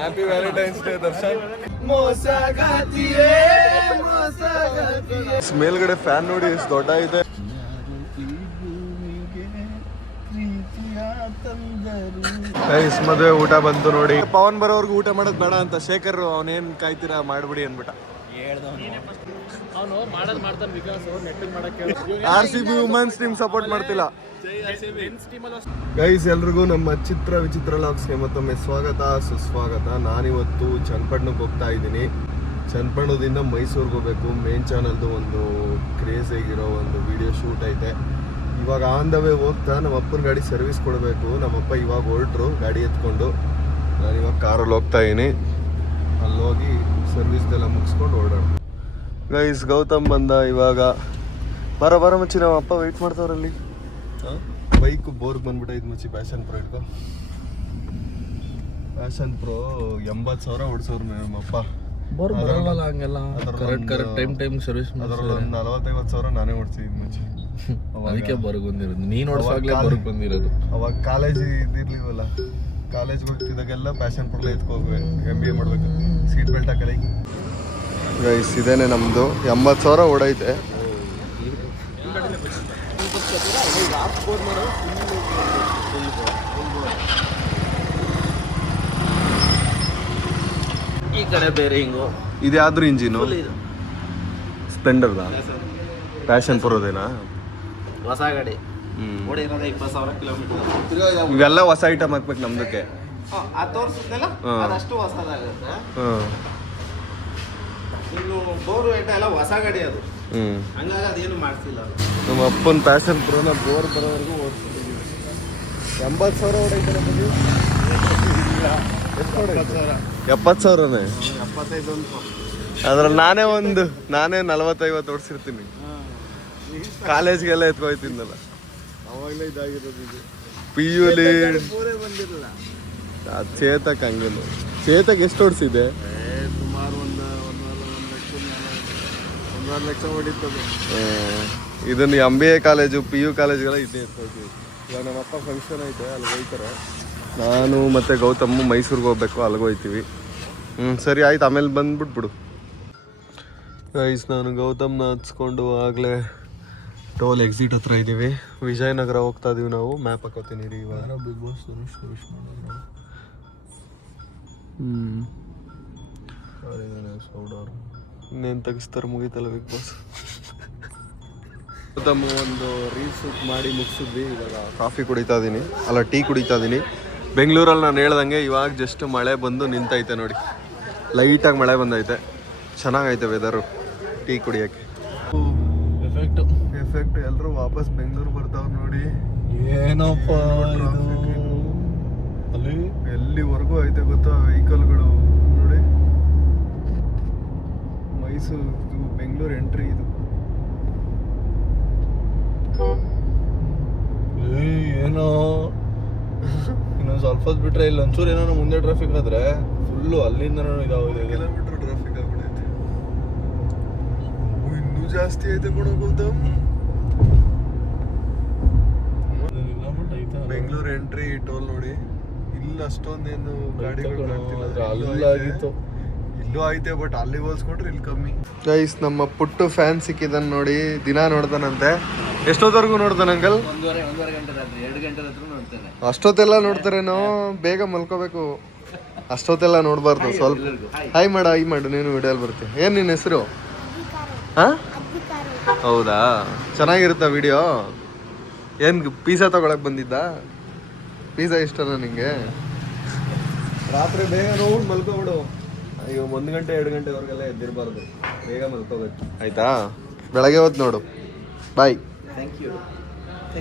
Happy valentine's day Darshan. ಮೇಲ್ಗಡೆ fan ನೋಡಿ ಎಷ್ಟು ದೊಡ್ಡ ಇದೆ. ಮದುವೆ ಊಟ ಬಂತು ನೋಡಿ. ಪವನ್ ಬರೋರ್ಗು ಊಟ ಮಾಡೋದ್ ಬೇಡ ಅಂತ ಶೇಖರ್ ಅವನೇನ್ ಕಾಯ್ತೀರಾ ಮಾಡ್ಬಿಡಿ ಅನ್ಬಿಟ್ಟ. RCB ವುಮೆನ್ಸ್ ಟೀಮ್ ಸಪೋರ್ಟ್ ಮಾಡ್ತಿಲ್ಲ ಗೈಸ್. ಎಲ್ರಿಗೂ ನಮ್ಮ ಚಿತ್ರ ವಿಚಿತ್ರ ಲಾಗ್ಸ್ಗೆ ಮತ್ತೊಮ್ಮೆ ಸ್ವಾಗತ ಸುಸ್ವಾಗತ. ನಾನಿವತ್ತು ಚನ್ನಪಟ್ಟಣಕ್ಕೆ ಹೋಗ್ತಾ ಇದ್ದೀನಿ. ಚನ್ನಪಟ್ಟಣದಿಂದ ಮೈಸೂರಿಗೆ ಹೋಗ್ಬೇಕು. ಮೇನ್ ಚಾನಲ್ದು ಒಂದು ಕ್ರೇಜ್ ಆಗಿರೋ ಒಂದು ವಿಡಿಯೋ ಶೂಟ್ ಐತೆ. ಇವಾಗ ಆನ್ ದ ವೇ ಹೋಗ್ತಾ ನಮ್ಮ ಅಪ್ಪನ ಗಾಡಿ ಸರ್ವಿಸ್ ಕೊಡಬೇಕು. ನಮ್ಮಪ್ಪ ಇವಾಗ ಹೊರಟ್ರು ಗಾಡಿ ಎತ್ಕೊಂಡು. ನಾನು ಇವಾಗ ಕಾರಲ್ಲಿ ಹೋಗ್ತಾ ಇದ್ದೀನಿ. ಅಲ್ಲಿ ಹೋಗಿ ಸರ್ವಿಸ್ದೆಲ್ಲ ಮುಗಿಸ್ಕೊಂಡು ಹೊರಡೋಣ. ಗೈಸ್ ಗೌತಮ್ ಬಂದ ಇವಾಗ. ಬರ ಮಚ್ಚಿ ನಮ್ಮ ಅಪ್ಪ weight ಮಾಡ್ತಾವ್ರಲ್ಲಿ. Bike Borg ಬಂದ್ಬಿಟ್ಟೈದು ಮಚ್ಚಿ. Passion pro ಇಟ್ಕೊ. ಪ್ಯಾಷನ್ ಪ್ರೋ 80,000 ಹೊಡ್ಸೋರು ನಮ್ಮಪ್ಪ. ಟೈಮ್ ಸರ್ವಿಸ್ ಅದರಲ್ಲಿ ಒಂದು 40-50,000 ನಾನೇ ಹೊಡ್ಸಿದ್ದೀನಿ ಮಚ್ಚಿ. ಅದಕ್ಕೆ ಬರ್ಗ್ ಬಂದಿರೋದು. ನೀನು ಹೊಡ್ಸಾಗ್ಲೇ ಬರ್ಗ್ ಬಂದಿರೋದು. ಅವಾಗ ಕಾಲೇಜ್ ಇದಿರ್ಲಿವಲ್ಲ, ಕಾಲೇಜ್ಗೆ ಹೋಗ್ತಿದ್ದಾಗೆಲ್ಲ ಪ್ಯಾಷನ್ ಪ್ರೋ ಎತ್ಕೋಗ್ವೆ. MBA ಮಾಡ್ಬೇಕು. ಸೀಟ್ ಬೆಲ್ಟ್ ಹಾಕಲಿ ಗೈಸ್. ಇದೇನೆ ನಮ್ಮದು 80,000 ಓಡೈತೆ. ಈ ಕಡೆ ಬೇರೆ ಹಿಂಗು. ಇದ್ಯಾವ್ದು ಇಂಜಿನು? ಸ್ಪ್ಲೆಂಡರ್ದ ಪ್ಯಾಷನ್ ಪ್ರೋದೇನಾ? ಹೊಸ ಗಾಡಿ. 20,000 ಕಿಲೋಮೀಟರ್. ಇವೆಲ್ಲ ಹೊಸ ಐಟಮ್ ಹಾಕ್ಬೇಕು ನಮ್ದಕ್ಕೆ. ಅದಷ್ಟು ಹೊಸದಾಗುತ್ತೆ. ಇನ್ನು ಬೋರ್ ಐಟ ಎಲ್ಲ ಹೊಸ ಗಾಡಿ ಅದು. ಹಂಗಾಗಿ ಅದೇನು ಮಾಡ್ತಿಲ್ಲ. ನಮ್ಮ ಅಪ್ಪನ ಪ್ಯಾಷನ್ ಪ್ರೋನ ಬೋರ್ ಬರೋವರೆಗೂ ಓಡಿಸ್ತಿದ್ದೀವಿ. 80,000 ಹೊಡೈತಲ್ಲ ಬನ್ನಿ. 70,000ನೇ. 75 ಅಂತ. ಅದ್ರಲ್ಲಿ ನಾನೇ 40-50 ಓಡಿಸಿರ್ತೀನಿ. ಕಾಲೇಜ್ಗೆಲ್ಲ ಎತ್ಕೊಯ್ತಿದ್ದಲ್ಲ ಅವಾಗಲೇ ಇದಾಗಿರೋದು. ಇದು PUಲಿ ಬಂದಿರಲಿಲ್ಲ. ಚೇತಕ್ ಹಂಗೇನು. ಚೇತಕ್ ಎಷ್ಟು ಓಡಿಸಿದೆ? ಸುಮಾರು ಒಂದು 1 ಲಕ್ಷ ಹೊಡಿತದೆ. ಇದನ್ನು MBA ಕಾಲೇಜು PU ಕಾಲೇಜ್ಗೆಲ್ಲ ಇದೇ ಎತ್ಕೊಳ್ತೀವಿ. ಇವಾಗ ನಮ್ಮಪ್ಪ ಫಂಕ್ಷನ್ ಐತೆ, ಅಲ್ಲಿಗೆ ಹೋಗ್ತಾರೆ. ನಾನು ಮತ್ತು ಗೌತಮ್ಮು ಮೈಸೂರಿಗೆ ಹೋಗ್ಬೇಕು, ಅಲ್ಲಿಗೆ ಹೋಗ್ತೀವಿ. ಸರಿ ಆಯ್ತು, ಆಮೇಲೆ ಬಂದ್ಬಿಟ್ಬಿಡು ಗೈಸ್. ನಾನು ಗೌತಮ್ನ ಹಚ್ಕೊಂಡು ಆಗಲೇ ಟೋಲ್ ಎಕ್ಸಿಟ್ ಹತ್ರ ಇದ್ದೀವಿ. ವಿಜಯನಗರ ಹೋಗ್ತಾ ಇದೀವಿ ನಾವು. ಮ್ಯಾಪ್ ಹಾಕೋತೀನಿ ರೀ ಇವಾಗ. ಬಿಗ್ ಬಾಸ್ ವಿಶ್ ಮಾಡೋದು. ಇನ್ನೇನು ತೆಗಿಸ್ತಾರೆ, ಮುಗೀತಲ್ಲ ಬಿಗ್ ಬಾಸ್. ಗೌತಮ್ ಒಂದು ರೀಲ್ ಶೂಟ್ ಮಾಡಿ ಮುಗಿಸಿದ್ವಿ. ಇವಾಗ ಕಾಫಿ ಕುಡಿತಾ ಇದ್ದೀನಿ, ಅಲ್ಲ ಟೀ ಕುಡಿತಾ ಇದ್ದೀನಿ. ಬೆಂಗಳೂರಲ್ಲಿ ನಾನು ಹೇಳ್ದಂಗೆ ಇವಾಗ ಜಸ್ಟ್ ಮಳೆ ಬಂದು ನಿಂತೈತೆ ನೋಡಿ. ಲೈಟಾಗಿ ಮಳೆ ಬಂದೈತೆ, ಚೆನ್ನಾಗೈತೆ ವೆದರು ಟೀ ಕುಡಿಯೋಕ್ಕೆ. ಎಫೆಕ್ಟ್ ಎಲ್ಲರೂ ವಾಪಸ್ ಬೆಂಗಳೂರು ಬರ್ತಾವ್ರು ನೋಡಿ. ಏನಪ್ಪ ಅಲ್ಲಿ ಎಲ್ಲಿವರೆಗೂ ಐತೆ ಗೊತ್ತಾ ವೆಹಿಕಲ್ಗಳು ನೋಡಿ. ಮೈಸೂರು ಬೆಂಗಳೂರು ಎಂಟ್ರಿ ಇದು. ಏನೋ ಇನ್ನೊಂದು ಸ್ವಲ್ಪ ಹೊತ್ತು ಬಿಟ್ರೆ ಇಲ್ಲಿ ಒಂಚೂರು ಏನೋ ಮುಂದೆ ಟ್ರಾಫಿಕ್ ಆದ್ರೆ ಫುಲ್ಲು ಅಲ್ಲಿಂದ ಇದಾಗಿದೆ. ಕಿಲೋಮೀಟರ್ ಟ್ರಾಫಿಕ್ ಆಗ್ಬಿಡೈತೆ. ಇನ್ನೂ ಜಾಸ್ತಿ ಐತೆ ಕೂಡ ಗೌತಮ್. ಬೆಂಗಳೂರು ಎಂಟ್ರಿ ಟೋಲ್ ನೋಡಿ. ಇಲ್ಲ ಅಷ್ಟೊಂದೇನು ಗಾಡಿಗಳು ಇಲ್ಲೂ ಐತೆ, ಬಟ್ ಅಲ್ಲಿ ಹೋಲ್ಸ್ಕೊಂಡ್ರೆ ಇಲ್ಲಿ ಕಮ್ಮಿ. ಗೈಸ್ ನಮ್ಮ ಪುಟ್ಟು ಫ್ಯಾನ್ ಸಿಕ್ಕಿದನ್ ನೋಡಿ. ದಿನ ನೋಡ್ತಾನಂತೆ. ಎಷ್ಟೊತ್ತವರೆಗೂ ನೋಡ್ತಾನೆ ಅಂಕಲ್? 1.5 ಗಂಟೆ ರಾತ್ರಿ 2 ಗಂಟೆ ಹತ್ರ ನೋಡ್ತೇನೆ. ಅಷ್ಟೊತ್ತೆಲ್ಲ ನೋಡ್ತಾರೇನೋ? ಬೇಗ ಮಲ್ಕೋಬೇಕು. ಅಷ್ಟೊತ್ತೆಲ್ಲ ನೋಡ್ಬಾರ್ದು. ಸ್ವಲ್ಪ ಹಾಯ್ ಮಾಡು ನೀನು ವಿಡಿಯೋಲ್ಲಿ ಬರ್ತೀಯ. ಏನು ನಿನ್ನ ಹೆಸರು? ಹಾಂ, ಹೌದಾ? ಚೆನ್ನಾಗಿರುತ್ತಾ ವಿಡಿಯೋ? ಏನು ಪಿಜ್ಜಾ ತಗೊಳಕ್ ಬಂದಿದ್ದ? ಪಿಜ್ಜಾ ಇಷ್ಟನಾ ನಿಂಗೆ? ರಾತ್ರಿ ಬೇಗ ನೋಡಿ ಮಲ್ಕೋಬಿಡು. ಅಯ್ಯೋ 1 ಗಂಟೆ 2 ಗಂಟೆವರೆಗೆಲ್ಲ ಎದ್ದಿರಬಾರ್ದು. ಬೇಗ ಮಲ್ಕೋಬೇಕು ಆಯ್ತಾ? ಬೆಳಗ್ಗೆ ಹೊತ್ತು ನೋಡು. ಬಾಯ್.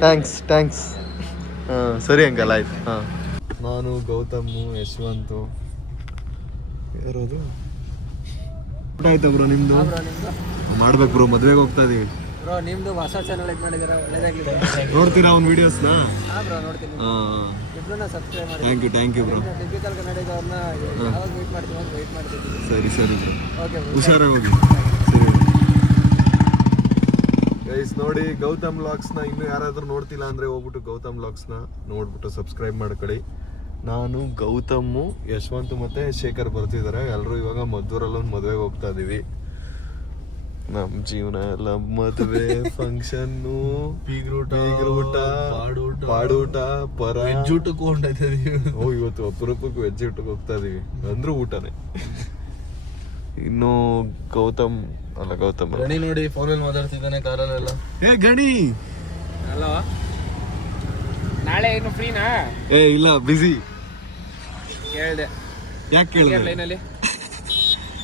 ಥ್ಯಾಂಕ್ಸ್. ಹಾಂ ಸರಿ ಅಂಕಲ್, ಆಯ್ತು. ಹಾಂ, ನಾನು ಗೌತಮ್ಮು ಯಶವಂತು ಯಾರೋದು. ಊಟ ಆಯ್ತಾ ಬ್ರೋ? ನಿಮ್ಮದು ಮಾಡ್ಬೇಕು ಬ್ರೋ, ಮದುವೆಗೆ ಹೋಗ್ತಾ ಇದೀವಿ. ಬ್ರೋ ನಿಮ್ಮದು ಹೊಸ ಚಾನಲ್ ಇದು ಮಾಡಿದ್ದೀರಾ, ಒಳ್ಳೆದಾಗಲಿ. ನೋಡ್ತೀರಾ ಅವ್ನ ವಿಡಿಯೋಸ್ನ? ಹಾಂ ಬ್ರೋ ನೋಡ್ತೀನಿ. ಹಾಂ, ಇಬ್ಬರನ್ನ ಸಬ್ಸ್ಕ್ರೈಬ್ ಮಾಡಿ. Thank you bro. ಡಿಜಿಟಲ್ ಕನ್ನಡಿಗವ್ರನ್ನ ಯಾವಾಗ ವೇಟ್ ಮಾಡ್ತಿದ್ದೀನಿ. ಸರಿ ಬ್ರೋ. ಓಕೆ, ಹುಷಾರಾಗಿ ಹೋಗಿ. ಸರಿ ಗೈಸ್ ನೋಡಿ, ಗೌತಮ್ ವ್ಲಾಗ್ಸ್ನ ಇನ್ನೂ ಯಾರಾದರೂ ನೋಡ್ತಿಲ್ಲ ಅಂದರೆ ಹೋಗ್ಬಿಟ್ಟು ಗೌತಮ್ ವ್ಲಾಗ್ಸ್ನ ನೋಡ್ಬಿಟ್ಟು ಸಬ್ಸ್ಕ್ರೈಬ್ ಮಾಡ್ಕೊಳ್ಳಿ. ನಾನು, ಗೌತಮು, ಯಶವಂತ್ ಮತ್ತೆ ಶೇಖರ್ ಬರ್ತಿದ್ದಾರೆ. ಎಲ್ಲರೂ ಇವಾಗ ಮದ್ದೂರಲ್ಲೊಂದು ಮದುವೆಗೆ ಹೋಗ್ತಾ ಇದೀವಿ. ನಮ್ ಜೀವನ ಎಲ್ಲ ಮದುವೆ, ಫಂಕ್ಷನ್ನು, ಬೀಗ್ರೂಟ, ಪಾಡೂಟ, ಪರ, ವೆಜ್ ಊಟಕ್ಕೂ ಹೊಂಟೈತೆ. ಓ ಇವತ್ತು ಅಪರೂಪಕ್ಕೆ ವೆಜ್ ಊಟಕ್ಕೆ ಹೋಗ್ತಾ ಇದೀವಿ. ಅಂದ್ರೂ ಊಟನೇ. ಇನ್ನು ಗೌತಮ್ ಗಣಿ ನೋಡಿ ಫೋನಲ್ಲಿ ಮಾತಾಡ್ತಿದ್ದಾನೆ ಕಾರಲ್ಲೆಲ್ಲ. ಏ ಗಣಿ, ಹಲೋ, ನಾಳೆ ಏನು ಫ್ರೀನಾ? ಏ ಇಲ್ಲ, ಬಿಸಿ. ಕೇಳ್ದೆ, ಯಾಕೆ ಕೇಳಿದೆ? ಲೈನಲ್ಲಿ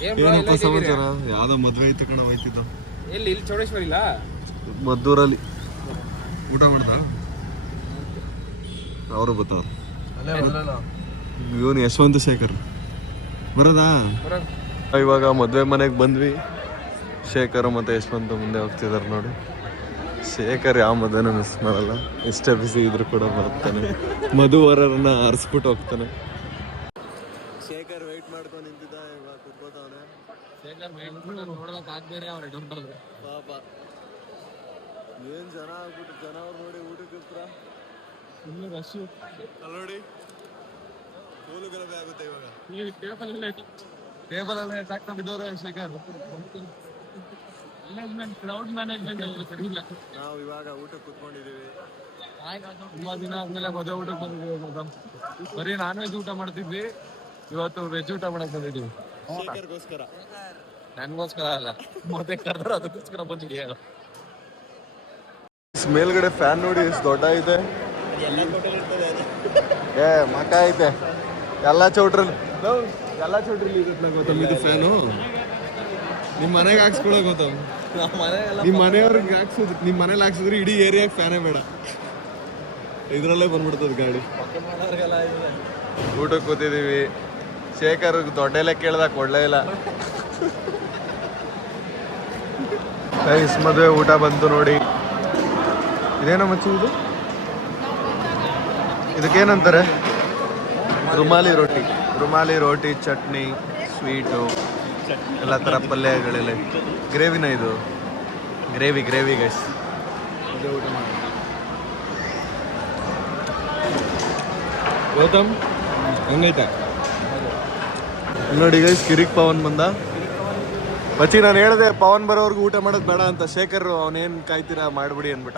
ಏನ್ bro, ಏನಪ್ಪ ಎಲ್ಲ ಸಮಾಚಾರ? ಯಾವ್ದೋ ಮದ್ವೆ ಐತೆ ಕಣ, ಹೋಯ್ತಿದ್ದು ಇಲ್ಲಿ ಚೌಡೇಶ್ವರಿ ಇಲ್ಲ, ಮದ್ದೂರಲ್ಲಿ. ಊಟ ಮಾಡ್ದ? ಅವರು ಬರ್ತಾವ. ಅಲ್ಲೇ ಬರಲ್ಲ. ಇವನು ಯಶವಂತ ಶೇಖರ್ ಬರೋದಾ? ಇವಾಗ ಮದ್ವೆ ಮನೆಗೆ ಬಂದ್ವಿ. ಶೇಖರ್ ಮತ್ತೆ ಯಶವಂತ ಮುಂದೆ ಹೋಗ್ತಿದಾರೆ ನೋಡಿ. ಶೇಖರ್ ಯಾವ ಮದುವೆನ ಮಿಸ್ ಮಾಡಲ್ಲ, ಎಷ್ಟೇ ಬಿಸಿ ಇದ್ರು ಕೂಡ ಬರ್ತಾನೆ. ಮಧುವರರನ್ನ ಆರಿಸ್ಬಿಟ್ಟು ಹೋಗ್ತಾನೆ. ಶೇಖರ್ ವೆಯ್ಟ್ ಮಾಡ್ಕೊಂಡು ನಿಂತಿದ್ದ, ಇವಾಗ ಕುತ್ಕೋತಾವನೆ. ಪಾಪ ಏನ್ ಜನ ಆಗ್ಬಿಟ್ಟು, ಜನ ಅವ್ರು ನೋಡಿ ಊಟಕ್ಕೆ ನೋಡಿ ಕೂಲು ಗಲಭೆ ಆಗುತ್ತೆ ಇವಾಗ. ಟೇಬಲ್ ಅಲ್ಲೇ ಬಿದ್ದವ್ರೆ ಶೇಖರ್. ನಾವು ಇವಾಗ ಊಟಕ್ಕೆ ಕುತ್ಕೊಂಡಿದೀವಿ. ತುಂಬಾ ದಿನ ಆದ್ಮೇಲೆ ಮದುವೆ ಊಟಕ್ಕೆ ಬಂದಿದ್ದೀವಿ. ಬರೀ ನಾನ್ ವೆಜ್ ಊಟ ಮಾಡ್ತಿದ್ವಿ, ಇವತ್ತು ವೆಜ್ ಊಟ ಮಾಡಕ್ ಬಂದಿದ್ದೀವಿ. ಶೇಖರ್ಗೋಸ್ಕರ, ನನ್ಗೋಸ್ಕರ ಅಲ್ಲ, ಮತ್ತೆ ಕರ್ದ್ರು ಅದಕ್ಕೋಸ್ಕರ ಬಂದಿದ್ದೀವಿ. ಮೇಲ್ಗಡೆ ಫ್ಯಾನ್ ನೋಡಿ ಎಷ್ಟು ದೊಡ್ಡ ಐತೆ. ಏ ಮಕ ಐತೆ. ಎಲ್ಲ ಚೌಟ್ರಲ್ಲಿ ಇರುತ್ತೆ ಗೊತ್ತಮ್ಮ ಇದು ಫ್ಯಾನು. ನಿಮ್ಮ ಮನೆಗೆ ಹಾಕ್ಸ್ಕೊಳ ಗೊತ್ತಮ್ಮ. ನಿಮ್ಮ ಮನೆಯವ್ರಿಗೆ ಹಾಕ್ಸಿದ್ರು, ನಿಮ್ಮ ಮನೇಲಿ ಹಾಕ್ಸಿದ್ರೆ ಇಡೀ ಏರಿಯಾಗೆ ಫ್ಯಾನೇ ಬೇಡ, ಇದ್ರಲ್ಲೇ ಬಂದ್ಬಿಡ್ತದೆ ಗಾಡಿ. ಊಟಕ್ಕೆ ಕೂತಿದ್ದೀವಿ. ಶೇಖರ್ ದೊಡ್ಡೆಲ್ಲ ಕೇಳ್ದ, ಕೊಡ್ಲೇ ಇಲ್ಲ. ಮದುವೆ ಊಟ ಬಂತು ನೋಡಿ. ಇದೇನೋ ಮಚ್ಚು ಇದು, ಇದಕ್ಕೇನಂತಾರೆ? ರುಮಾಲಿ ರೋಟಿ, ಚಟ್ನಿ, ಸ್ವೀಟು, ಎಲ್ಲ ಥರ ಪಲ್ಯಗಳೆಲ್ಲ. ಗ್ರೇವಿನ ಇದು, ಗ್ರೇವಿ ಗೈಸ್. ಗೌತಮ್ ಹಂಗೈತೆ ನೋಡಿ ಗೈಸ್. ಕಿರಿಕ್ ಪವನ್ ಬಂದ. ಬಚ್ಚಿ ನಾನು ಹೇಳಿದೆ ಪವನ್ ಬರೋರ್ಗು ಊಟ ಮಾಡೋದು ಬೇಡ ಅಂತ. ಶೇಖರ್ ಅವನೇನು ಕಾಯ್ತೀರಾ ಮಾಡ್ಬಿಡಿ ಅಂದ್ಬಿಟ್ಟ.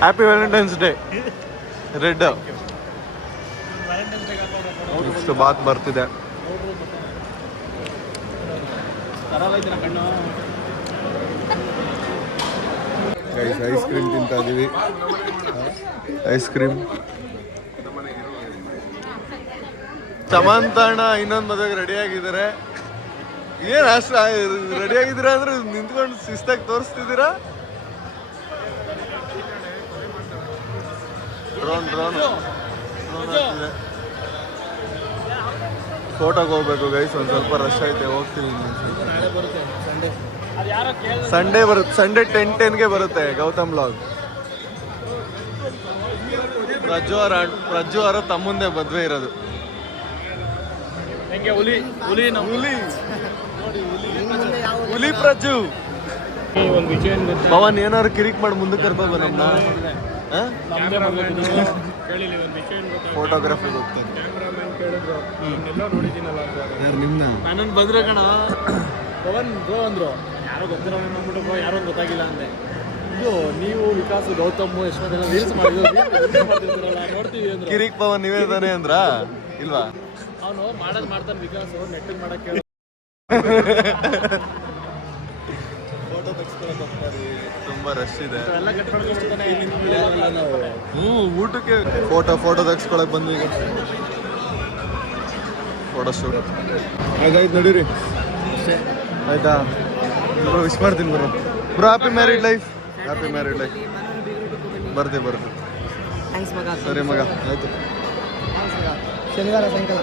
Happy valentine's day. ರೆಡ್ ಇಷ್ಟು ಬಾತ್ ಬರ್ತಿದೆ. ಐಸ್ ಕ್ರೀಮ್ ತಿಂತಾ ಇದೀವಿ. ಐಸ್ ಕ್ರೀಮ್ ಸಮಾಂತ ಅಣ್ಣ ಇನ್ನೊಂದು ಮದುವೆಗೆ ರೆಡಿ ಆಗಿದ್ದಾರೆ. ಏನ್ ಅಷ್ಟು ರೆಡಿ ಆಗಿದ್ದೀರಾ ಅಂದ್ರೆ ನಿಂತ್ಕೊಂಡು ಶಿಸ್ತಾಗಿ ತೋರಿಸ್ತಿದ್ದೀರಾ. ಡ್ರೋನ್ ಫೋಟೋಗೆ ಹೋಗ್ಬೇಕು ಗೈಸ್. ಒಂದು ಸ್ವಲ್ಪ ರಶ್ ಐತೆ, ಹೋಗ್ತೀವಿ. ಸಂಡೇ ಬರುತ್ತೆ, ಸಂಡೇ 10:10ಗೆ ಬರುತ್ತೆ ಗೌತಮ್ ವ್ಲಾಗ್. ಪ್ರಜ್ಜು ಅವರ ತಮ್ಮಂದೇ ಮದ್ವೆ ಇರೋದು. ಹುಲಿ ಪ್ರಜ್ಜು. ಪವನ್ ಏನಾದ್ರು ಕಿರಿಕ್ ಮಾಡಿ ಮುಂದಕ್ಕೆ ಕರ್ಕೋಬ ನಮ್ನ. ಫೋಟೋಗ್ರಫಿ ಹೋಗ್ತೇನೆ. ಯಾರು ನಿಮ್ನ? ನನ್ನನ್ನು ಬಂದ್ರೆ ಕಣ ಪವನ್ ಬ್ರೋ ಅಂದ್ರು, ಯಾರೋ ಗೊತ್ತಿರೋ ನೋಡ್ಬಿಟ್ಟು ಯಾರೋ ಗೊತ್ತಾಗಿಲ್ಲ ಅಂದೆ. ಇದು ನೀವು ವಿಕಾಸ್, ಗೌತಮ್, ಯಶವಂತ್ ಎಲ್ಲ ರೀಲ್ಸ್ ಮಾಡ್ತಿದ್ರಲ್ಲ, ನೋಡ್ತೀವಿ ಅಂದ್ರೆ. ಕಿರಿಕ್ ಪವನ್ ನೀವೇ ತಾನೆ ಅಂದ್ರ? ಇಲ್ವಾ? ಅವನು ಮಾಡ್ತಾನೆ ವಿಕಾಸ್, ನೆಟ್ಟಿಗೆ ಮಾಡಕ್ಕೆ. ಫೋಟೋ ತೆಗ್ಸ್ಕೊಳಕ್ ಹೋಗ್ತಾರೆ. ತುಂಬಾ ರಶ್ ಇದೆ. ಊಟಕ್ಕೆ ಫೋಟೋ ತೆಗ್ಸ್ಕೊಳಕ್ ಬಂದ್ವಿ. ಫೋಟೋ ಶೂಟ್ ಆಯ್ತು, ನಡೀರಿ. ಆಯ್ತಾ? ವಿಶ್ ಮಾಡ್ತೀನಿ ಬ್ರೋ. Happy married life. ಬರ್ತೀವಿ. ಸರಿ ಮಗ, ಆಯ್ತು. ಶನಿವಾರ ಸಾಯಂಕಾಲ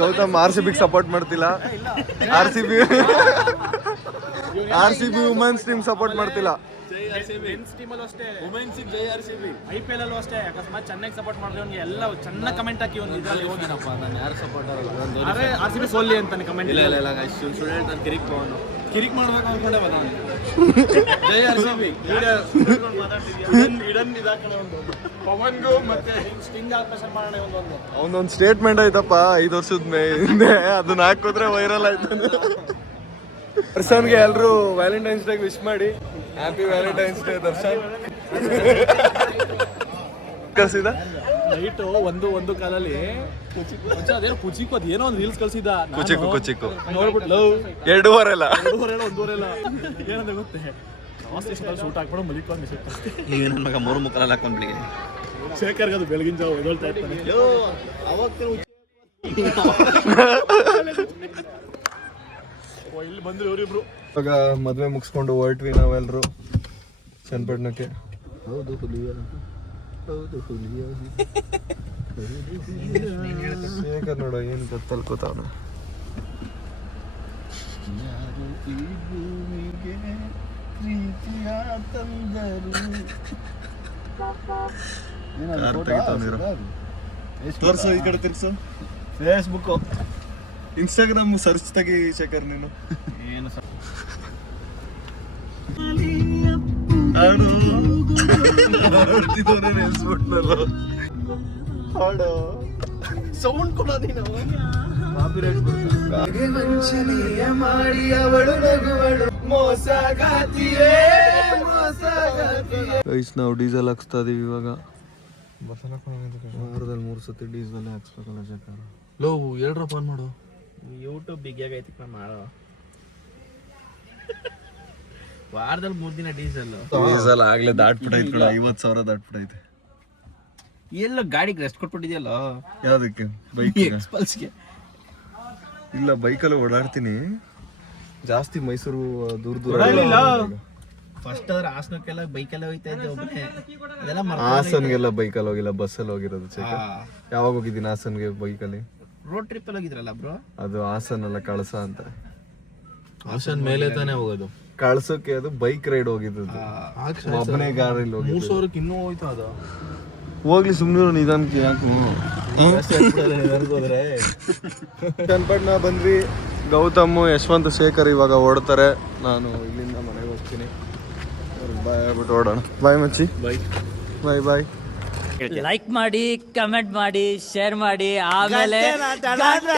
ಗೌತಮ್ RCB ಸಪೋರ್ಟ್ ಮಾಡ್ತಿಲ್ಲ. RCB ವುಮೆನ್ಸ್ ಟೀಮ್ ಸಪೋರ್ಟ್ ಮಾಡ್ತಿಲ್ಲ. ಮೆನ್ಸ್ ಟೀಮಲ್ಲೂ ಅಷ್ಟೇ, ವುಮೆನ್ಸ್ ಜೈ RCB, IPL ಅಲ್ಲೂ ಅಷ್ಟೇ. ಅಕಸ್ಮಾತ್ ಚೆನ್ನಾಗಿ ಸಪೋರ್ಟ್ ಮಾಡಿದ್ರೆ ಅವ್ನಿಗೆ ಎಲ್ಲ ಚೆನ್ನಾಗಿ ಕಮೆಂಟ್ ಹಾಕಿ ಒಂದು ಇದರಲ್ಲಿ ಹೋಗಿನಪ್ಪ. ನಾನು ಯಾರು ಸಪೋರ್ಟ್ ಆಗಲ್ಲ, ಅರೆ RCB ಸೋಲ್ಲಿ ಅಂತಾನೆ ಕಮೆಂಟ್. ಇಲ್ಲ ಸುಳ್ಳು ಹೇಳ್ತಾನೆ. ಕಿರಿಕ್ ಮಾಡ್ಬೇಕು ಅನ್ಕೊಂಡೆ ಬಂದ ಜೈ RCB ಇಡನ್ ಇದಾಕಣೆ ಒಂದು ಪವನ್ಗೂ ಮತ್ತೆ ಸ್ಟಿಂಗ್ ಆಪರೇಷನ್ ಮಾಡೋಣ ಒಂದು ಅವನೊಂದು ಸ್ಟೇಟ್ಮೆಂಟ್ ಆಯ್ತಪ್ಪ 5 ವರ್ಷದ ಹಿಂದೆ, ಅದನ್ನ ಹಾಕಿದ್ರೆ ವೈರಲ್ ಆಯ್ತಾನೆ. ದರ್ಶನ್ಗೆ ಎಲ್ಲರೂ ವ್ಯಾಲೆಂಟೈನ್ಸ್ ಡೇ ವಿಶ್ ಮಾಡಿ. Happy valentine's day Darshan. ಕಳ್ಸಿದ ನೈಟು ಒಂದು ಕಾಲಲ್ಲಿ ಅದೇನೋ ಕುಚಿಕು ಅದೇನೋ ಒಂದು ರೀಲ್ಸ್ ಕಳ್ಸಿದ್ದ. ಕುಚಿಕು ನೋಡ್ಬಿಟ್ಟು ಲವ್ 2.5 ಅಲ್ಲ 1.5 ಏನಂತ ಗೊತ್ತೇ, ಶೂಟ್ ಹಾಕ್ಬಿಟ್ಟು ಮಲಿಕೊಂಡು ಮೆಸೇಜ್ ಈಗ ನನ್ನ ಮಗ 3 ಮುಕ್ಕಲಲ್ಲಿ ಹಾಕೊಂಡು ಬೆಳಿಗ್ಗೆ ಶೇಖರ್ಗೆ ಅದು ಬೆಳಗಿನ ಜಾವ ಎದೊಳ್ತಾ ಇರ್ತಾನೆ. ಇಲ್ಲಿ ಬಂದ್ರು ಇವರಿಬ್ರು. ಇವಾಗ ಮದುವೆ ಮುಗಿಸ್ಕೊಂಡು ಹೊರಟ್ವಿ ನಾವೆಲ್ಲರೂ ಚನ್ನಪಟ್ಟಣಕ್ಕೆ. ಶೇಖರ್ ನೋಡ ಏನು ಗೊತ್ತಲ್ಕೋತಾವನ. ತೋರ್ಸು, ಈ ಕಡೆ ತಿರ್ಸು. ಫೇಸ್ಬುಕ್ ಇನ್ಸ್ಟಾಗ್ರಾಮ್ ಸರ್ಚ್ ತೆಗಿ ಶೇಖರ್ ನೀನು. ಏನು ಸೌಂಡ್ ಕೂಡ ನೀನು ಮಾಡಿ ಅವಳು ನಗುವಳು ಗೈಸ್ ನಾವು ಡೀಸೆಲ್ ಹಾಕ್ಸ್ತಾ ಇದೀವಿ ಇವಾಗ. ವಾರದಲ್ಲಿ 3 ಸತಿ ಡೀಸೆಲ್ ಹಾಕ್ಸ್ಬೇಕಲ್ಲ ಶೇಖರ್. ಲೋ 2 ರೂಪಾಯಿ ಮಾಡು. ಯೂಟ್ಯೂಬ್ ಬಿಗ್ಯಾಗೈತಿ ಮಾಡೋ ವಾರದಲ್ಲಿ 3 ದಿನ ಡೀಸೆಲ್ ಆಗ್ಲೇ ದಾಟ್ಬಿಟ್ಟೈತೆ ಕೂಡ, 50,000 ದಾಟ್ಬಿಟ್ಟೈತೆ. ಎಲ್ಲ ಗಾಡಿಗೆ ರೆಸ್ಟ್ ಕೊಟ್ಬಿಟ್ಟಿದ್ಯಲ್ಲ. ಯಾವ್ದಕ್ಕೆ? ಬೈಕ್ ಎಕ್ಸ್ಪಲ್ಸ್ಗೆ ಇಲ್ಲ, ಬೈಕಲ್ಲಿ ಓಡಾಡ್ತೀನಿ ಜಾಸ್ತಿ. ಮೈಸೂರು ದೂರ ಫಸ್ಟ್ ಅವ್ರ ಹಾಸನಕ್ಕೆಲ್ಲ ಬೈಕೆಲ್ಲ ಹೋಯ್ತಾ ಇದ್ದೆ ಒಬ್ಬನೇ. ಅದೆಲ್ಲ ಹಾಸನ್ಗೆಲ್ಲ ಬೈಕಲ್ಲಿ ಹೋಗಿಲ್ಲ, ಬಸ್ಸಲ್ಲಿ ಹೋಗಿರೋದು. ಯಾವಾಗ ಹೋಗಿದ್ದೀನಿ ಹಾಸನ್ಗೆ ಬೈಕಲ್ಲಿ? ರೋಡ್ ಟ್ರಿಪ್ ಅಲ್ಲಿ ಹೋಗಿದ್ರಲ್ಲ ಬ್ರೋ. ಅದು ಹಾಸನ್ ಅಲ್ಲ, ಕಳಸ ಅಂತ. ಹಾಸನ್ ಮೇಲೆ ತಾನೇ ಹೋಗೋದು. ಕಳ್ಸೋಕೆ ಅದು ಬೈಕ್ ರೈಡ್ ಹೋಗಿದ್ದು. ಒಬ್ಬನೇ ಗಾರಲ್ಲಿ ಹೋಗಿ 3,000ಕ್ಕೆ ಇನ್ನೂ ಹೋಯ್ತಾ ಅದು. ಹೋಗ್ಲಿ ಸುಮ್ಮನೆ ನಿಧಾನಕ್ಕೆ ಯಾಕೆ. ಚನ್ನಪಟ್ಟಣ ಬಂದ್ವಿ. ಗೌತಮ್, ಯಶವಂತ್, ಶೇಖರ್ ಇವಾಗ ಓಡ್ತಾರೆ. ನಾನು ಇಲ್ಲಿಂದ ಮನೆಗೆ ಹೋಗ್ತೀನಿ. ಬಾಯ್ ಆಗ್ಬಿಟ್ಟು ಓಡೋಣ. ಬಾಯ್ ಮಚ್ಚಿ. ಬಾಯ್ ಬಾಯ್. ಲೈಕ್ ಮಾಡಿ, ಕಮೆಂಟ್ ಮಾಡಿ, ಶೇರ್ ಮಾಡಿ, ಆಮೇಲೆ